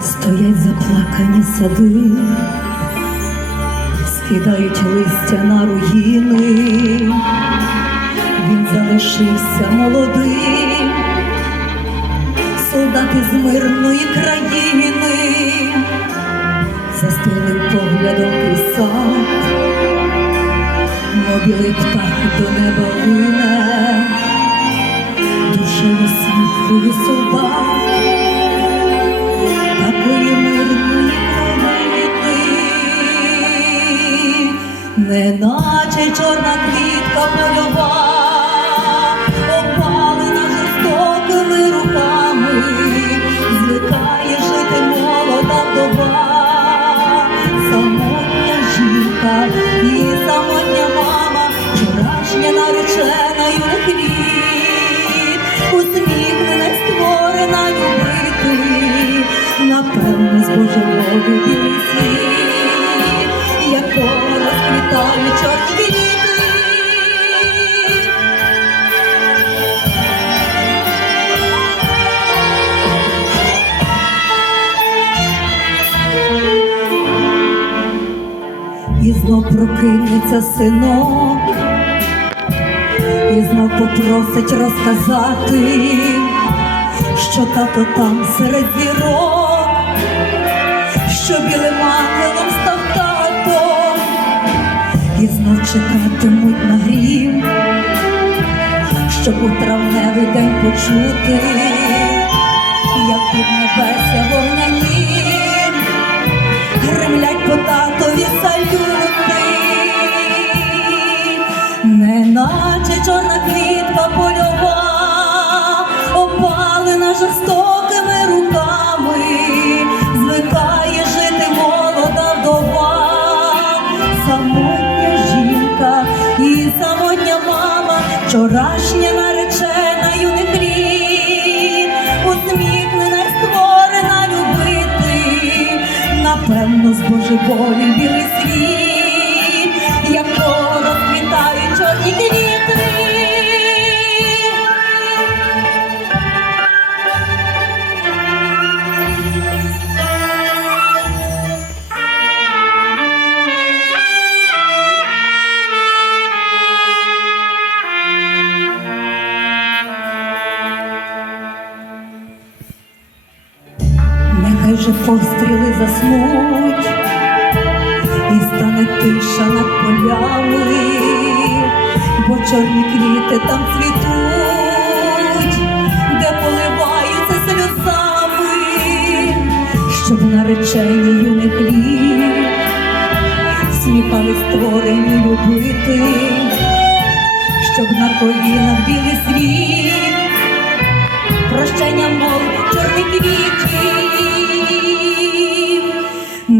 Стоять заплакані сади, скидають листя на руїни, він залишився молодим, солдати з мирної країни застилим поглядом крізь сад, мов білий птах до неба лине, душею світлою країни, неначе чорна квітка польова, вчорашня наречена юних літ, усміхнена, створена любити, напевно, з Божого світ, якого розквітають чорні квіти. І знов прокинеться синок, і знов попросить розказати, що тато там серед зірок, що білим ангелом став тато, і знов чекатимуть на грім, щоб у травневий день почути, самотня мама, вчорашня наречена юних літ, усміхнена, створена любити, напевно, з Божеволі білий світ, Нехай же постріли заснуть, і стане тиша над полями, бо чорні квіти там цвітуть, де поливаються сльозами, щоб наречені юних літ сміхали створені любити, щоб на колінах білий світ прощення, мов чорних квітів,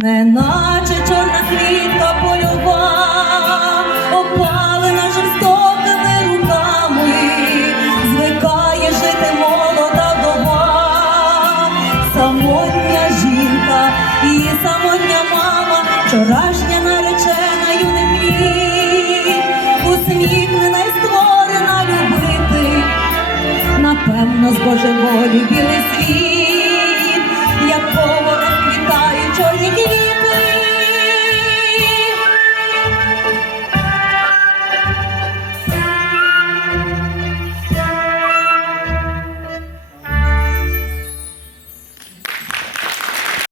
неначе чорна квітка польова, опалена жорстокими руками, звикає жити молода вдова, самотня жінка і самотня мама, вчорашня наречена юних літ, усміхнена й створена любити напевно, з Божої волі білий світ.